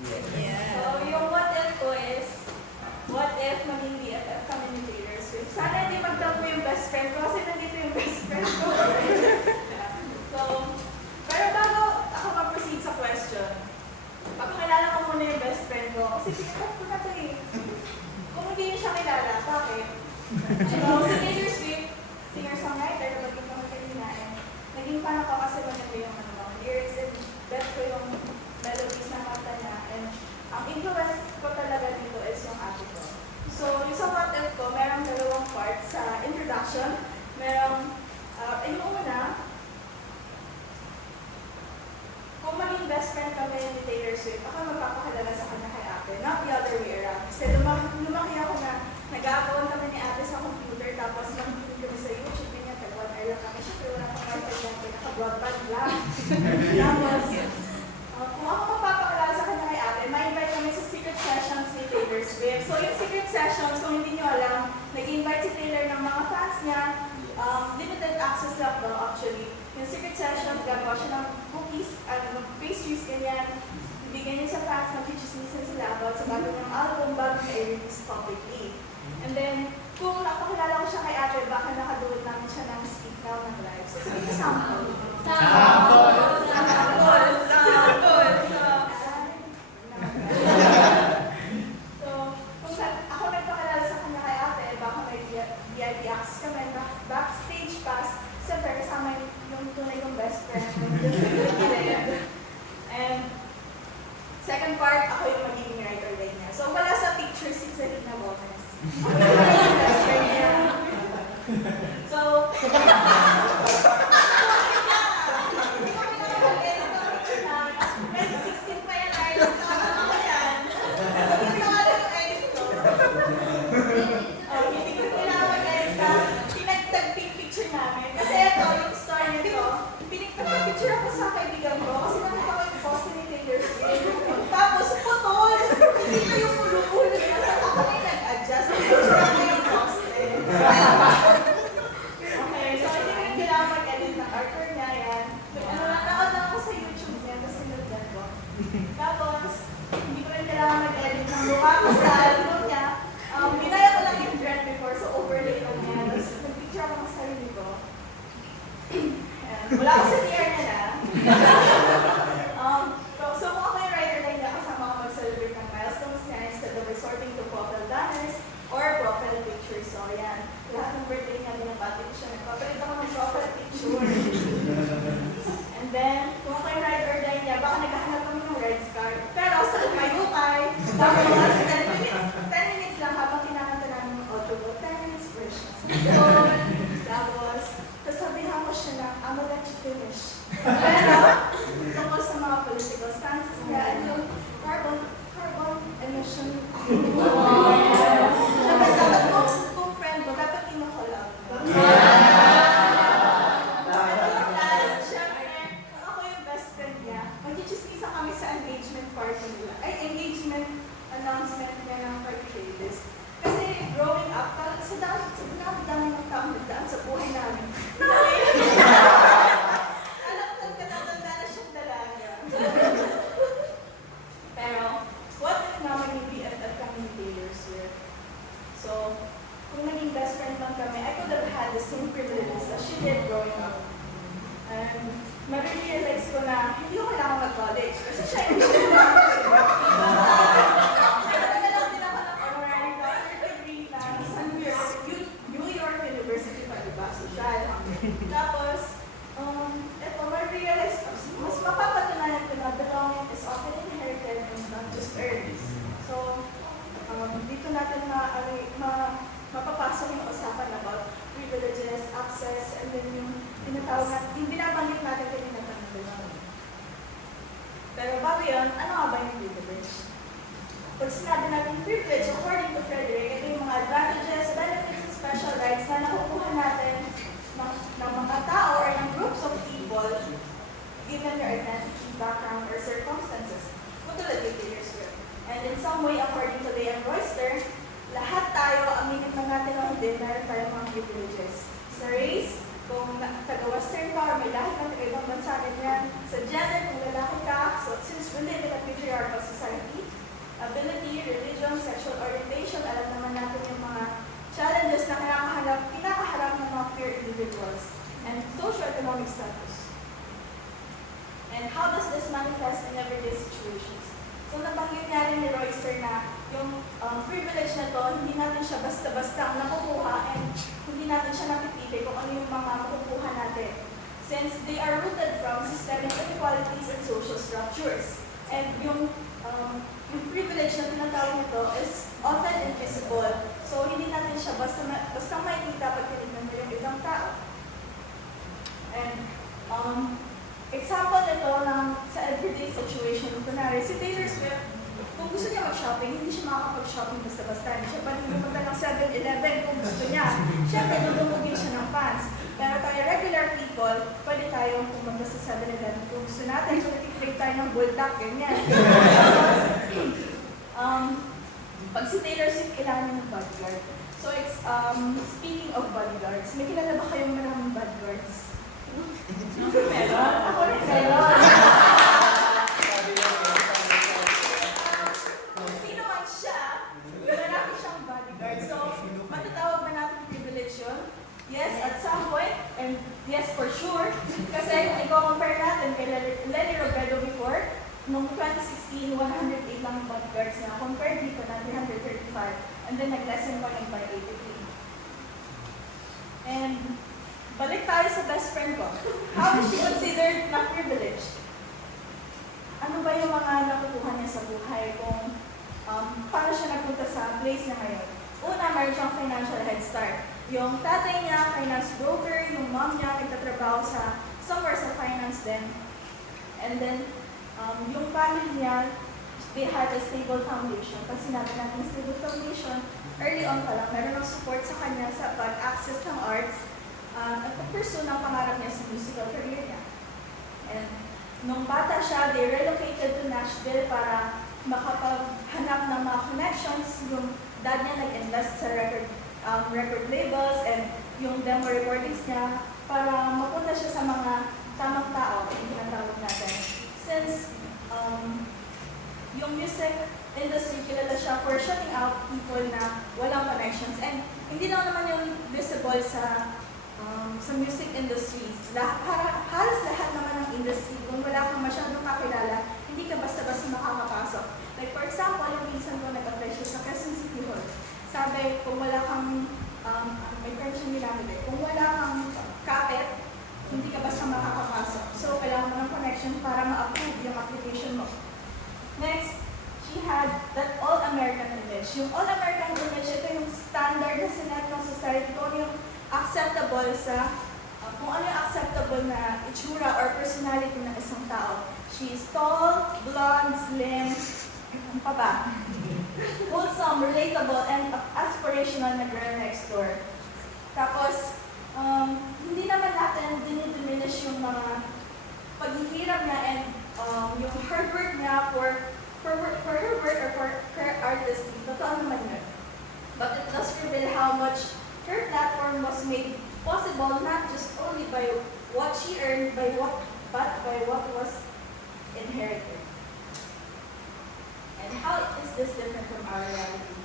So, yung what if ko is, what if maging BFF kami ni Taylor Swift? Sana hindi magtampo yung best friend ko kasi nandito yung best friend ko. So, pero bago ako mag-proceed sa question, papakilala ko muna yung best friend ko kasi pinatap ko na ito eh. Kung hindi niyo siya kilala, bakit? So, si Taylor Swift, singer-songwriter, naging kami kanina, and naging fan ako kasi maganda yung lyrics and bet ko yung melodies na kanta niya. And ang influence ko talaga dito is yung ate ko. So, yung sa what if ko, merong dalawang parts sa introduction. Merong, yung una, kung maging best friend kami ni Taylor Swift, ako magpapakilala sa kanya kay ate, not the other way around. Kasi lumaki ako na nag-aakawan kami ni ate sa computer, tapos nakikinig kami sa YouTube niya, tag-1 hour lang kami. Siyempre, wala akong wifi lang, pinaka-broadband lang. Tapos, kung ako magpapakilala sa kanya kay ate, ma-invite kami sa secret sessions ni Taylor Swift. So, yung secret sessions, kung hindi nyo alam, nag-invite si Taylor ng mga fans niya, limited access lang daw actually. Yung secret sessions, gagawa siya ng cookies, pastries, ganyan. Bibigyan niya sa fans, mag-chismisan sila about sa bago ng album, bago na i-release publicly. And then, kung napakilala ko siya kay ate, baka nakaduwid namin siya ng speak now ng live. So, sabihin ko sample. So, kung ako nagpakilala sa kanya kay ate, baka may VIP access kami, backstage pass, siyempre kasama yung tunay kong best friend. And second part, ako yung magiging writer line niya. So, wala sa picture si Selena Gomez. Ako yung magiging best friend niya. So, wala ko sa CR niya na. So kung ako yung writer line niya, kasama ko mag-celebrate ng milestones niya instead of resorting to profile banners or profile pictures. So ayan, lahat ng birthday niya, binabati ko siya. Nagpapalit ako ng profile picture. And then, kung ako yung writer line niya, baka naghahanap kami ng red scar. Pero sa ukay-ukay, tapos 10 minutes lang habang kinakanta namin ng audiobook, 10 minutes version. Tapos sabihan ko siya na, I'm gonna let you finish. Pero, tungkol sa mga political stances niya, and yung carbon emission. Siyempre, dapat kung friend mo, dapat ino-collab. Siyempre, kung ako yung best friend niya, mag-chismisa kami sa engagement party nila. Ay, engagement announcement niya ng playlist. Kasi growing up, sa dami ng taong nagdaan sa buhay namin. Alam ko, katatanda na siyang dalaga. Pero, what if naman yung BFF kami ni Taylor Swift? So, kung naging best friend lang kami, I could have had the same privileges as she did growing up. And, ma-realize ko na hindi ko kailangan mag-college kasi siya yung Tapos, ito, ma-realize ko, mas mapapatunayan ko na belonging is often inherited and not just earned. So, dito natin mapapasok yung usapan about privileges, access, and then yung tinatawag natin, yung binabanggit natin kanina ng belonging. Pero bago yun, ano nga ba yung privilege? Pag sinabi natin privilege, according to Frederick, ito yung mga advantages, benefits, and special rights na nakukuha natin ng mga tao or ng groups of people given their identity, background, or circumstances. Matulad kay Taylor Swift. And in some way, according to Leon Royster, lahat tayo, aminin man natin o hindi, meron tayong mga privileges. Sa race, kung taga-Western ka or may lahi ka taga-ibang bansa, ganyan. Sa gender, kung lalaki ka, so since we live in a patriarchal society, does this manifest in everyday situations? So nabanggit nga rin ni Royster na yung privilege na to, hindi natin siya basta-basta nakukuha and hindi natin siya napipili kung ano yung mga makukuha natin. Since they are rooted from systemic inequalities and social structures. And yung privilege na tinatawag nito is often invisible. So hindi natin siya basta makikita pag tinignan mo yung ibang tao. And example nito sa everyday situation, kunwari si Taylor Swift, kung gusto niya mag-shopping, hindi siya makakapag-shopping basta-basta. Hindi siya pwedeng pumunta ng 7-Eleven kung gusto niya. Siyempre, nulungugin siya ng fans. Pero tayo regular people, pwede tayong pumunta sa 7-Eleven kung gusto natin. So, nag-click tayo ng bulldog, ganyan. Tapos, pag si Taylor Swift, kailangan niya ng bodyguard. So, it's, speaking of bodyguards, may kilala ba kayong maraming bodyguards? Meron? Ako rin meron. Sino man siya, marami siyang bodyguard. So, matatawag ba natin privilege yun? Yes, at some point, and yes, for sure. Kasi kung i-compare natin kay Lenny Robredo before, noong 2016, 108 lang yung bodyguards niya. Compared dito na 335, and then nag-lessen pa by 83. And balik tayo sa best friend ko. How is she considered na privileged? Ano ba yung mga nakukuha niya sa buhay kung paano siya nagpunta sa place niya ngayon? Una, mayroon siyang financial head start. Yung tatay niya, finance broker, yung mom niya, nagtatrabaho sa somewhere sa finance din. And then, yung family niya, they had a stable foundation. Pag sinabi natin stable foundation, early on pa lang, meron ng support sa kanya sa pag-access ng arts at pag-pursue ng pangarap niya sa musical career niya. And nung bata siya, they relocated to Nashville para makapaghanap ng mga connections. Yung dad niya nag-invest sa record labels and yung demo recordings niya para mapunta siya sa mga tamang tao, yung tinatawag natin. Since yung music industry, kilala siya for shutting out people na walang connections. And hindi lang naman yung visible sa music industry. Halos lahat naman ng industry, kung wala kang masyadong kakilala, hindi ka basta-basta makakapasok. Like for example, yung minsan ko nag-apply siya sa Quezon City Hall. Sabi, kung wala kang, may term siya nilamit kung wala kang kapit, hindi ka basta makakapasok. So, kailangan mo ng connection para ma-approve yung application mo. Next, she had that all-American image. Yung all-American image, ito yung standard na sinet ng society, kung yung acceptable sa, kung ano yung acceptable na itsura or personality ng isang tao. She is tall, blonde, slim, ano pa ba? Wholesome, relatable, and aspirational na girl next door. Tapos, hindi naman natin dinidiminish yung mga paghihirap niya and yung hard work niya for her work or for her artistry. Totoo naman yun. But it does reveal how much her platform was made possible not just only by what she earned, but by what was inherited. And how is this different from our reality?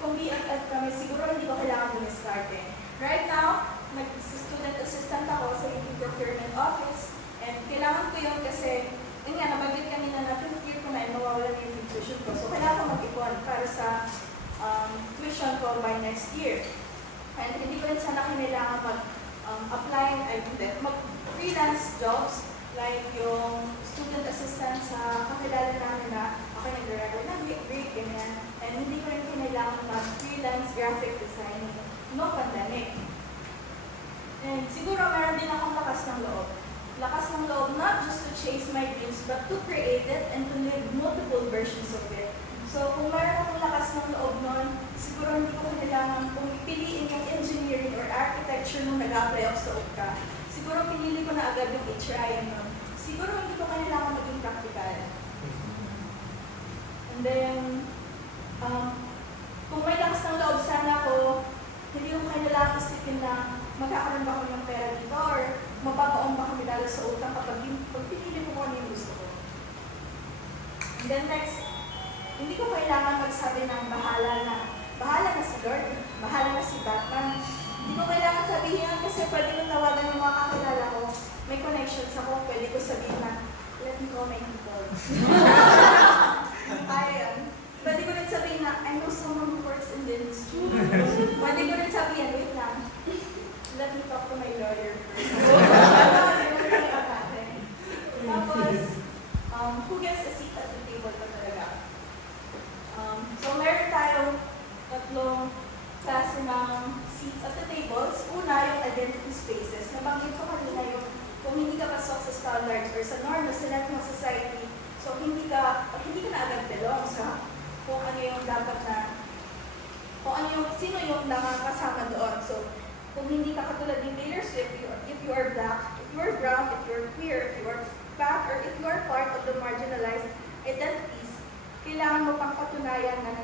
Kung BFF kami, siguro hindi ko kailangan bumiskarte. Right now, nag-student assistant ako sa UP Procurement Office. And kailangan ko yun kasi, yun nga, nabanggit kanina na 5th year ko na yung mawawala yung tuition ko. So, kailangan ko mag-ipon para sa tuition ko by next year. And hindi ko rin sana kailangan mag-apply, mag-freelance jobs, like yung student assistant sa kakilala namin na ako nag-record na break, ganyan. And hindi ko rin kailangan mag-freelance graphic design no pandemic. And siguro meron din akong lakas ng loob. Lakas ng loob not just to chase my dreams, but to create it and to live multiple versions of it. So kung meron akong lakas ng loob nun, siguro hindi ko kailangan kung piliin yung engineering or architecture nung nag-apply ako sa UPCA. Siguro pinili ko na agad yung HRI nun. Siguro hindi ko kailangan maging practical. And then, kung may lakas ng loob sana ako, hindi ko kailangan isipin na magkakaroon ba ako ng pera dito or mapapaon ba kami lalo sa utang kapag pinili ko kung ano yung gusto ko. And then next, hindi ko kailangan magsabi ng bahala na si Lord, bahala na si Batman. Hindi ko kailangan sabihin yan kasi pwede ko tawagan yung mga kakilala ko. May connections ako, pwede ko sabihin na, let me call my people. Kaya yan. Pwede ko rin sabihin na, I know someone who works in the industry. Pwede ko rin sabihin, wait lang, let me talk to my lawyer first. Tapos, who gets a seat at the table pa talaga? So, meron tayong tatlong klase ng seats at the tables. Una, yung identity spaces. Nabanggit ko kanina yung kung hindi ka pasok sa standards or sa norm na sinet ng society, so hindi ka na agad belong sa kung ano yung dapat na, kung ano yung, sino yung nakakasama doon. So, kung hindi ka katulad ni Taylor Swift, if you are black, if you are brown, if you are queer, if you are fat, or if you are part of the marginalized identities, kailangan mo pang patunayan na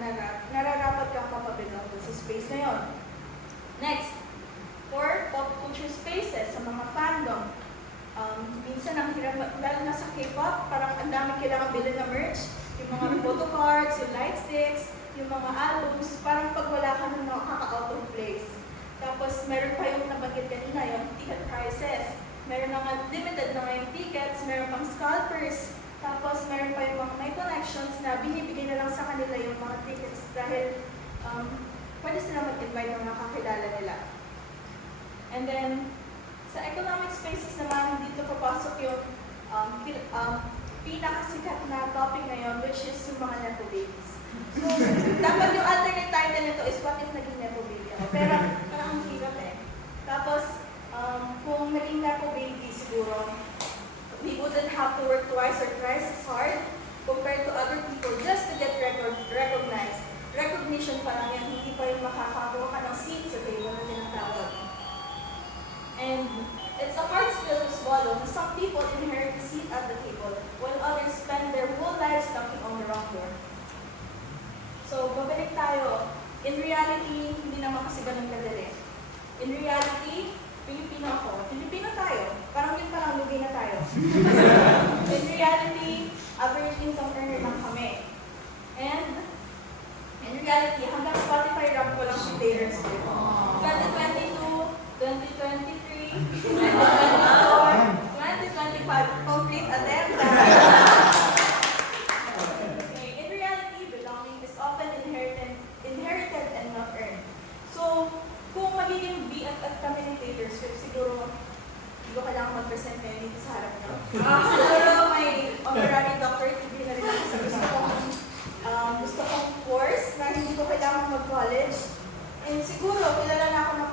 nararapat kang mapabilong sa space na yun. Next, for pop culture spaces, sa mga fandom, minsan ang hirap, lalo na sa K-pop, parang ang dami kailangan bilhin na merch, yung mga photo cards, yung light sticks, yung mga albums, parang pag wala ka nung nakaka-out of place. Tapos meron pa yung nabanggit kanina, yung ticket prices. Meron na nga limited na ngayong tickets, meron pang scalpers, tapos meron pa yung mga may connections na binibigay na lang sa kanila yung mga tickets dahil pwede sila mag-invite ng mga kakilala nila. And then, sa economic spaces naman, dito papasok yung pinakasikat na topic ngayon, which is yung mga nepo babies. So, dapat yung alternate title nito is what if naging nepo baby ako. Pero, parang ang hirap eh. Tapos, kung naging nepo baby, siguro, we wouldn't have to work twice or thrice as hard compared to other people just to get recognized. Recognition pa lang yan, hindi pa yung makakakuha ka ng seat sa table na tinatawag. And it's a hard pill to swallow. Some people inherit the seat at the table, while others spend their whole lives knocking on the wrong door. So, babalik tayo. In reality, hindi naman kasi ganun kadali. In reality, Filipino ako. Filipino tayo. Parang yun parang lugay na tayo. In reality, average income earner lang kami. And, in reality, hanggang Spotify rap ko lang si Taylor Swift. 2022, 2023, 2024, 2025, complete attendance. Okay, in reality, belonging is often inherited and not earned. So, kung magiging BFF kami ni Taylor Swift, siguro hindi ko kailangan mag-present ngayon dito sa harap niyo. Siguro may honorary doctorate degree na rin ako sa gusto kong course na hindi ko kailangan mag-college. And siguro, kilala na ako ng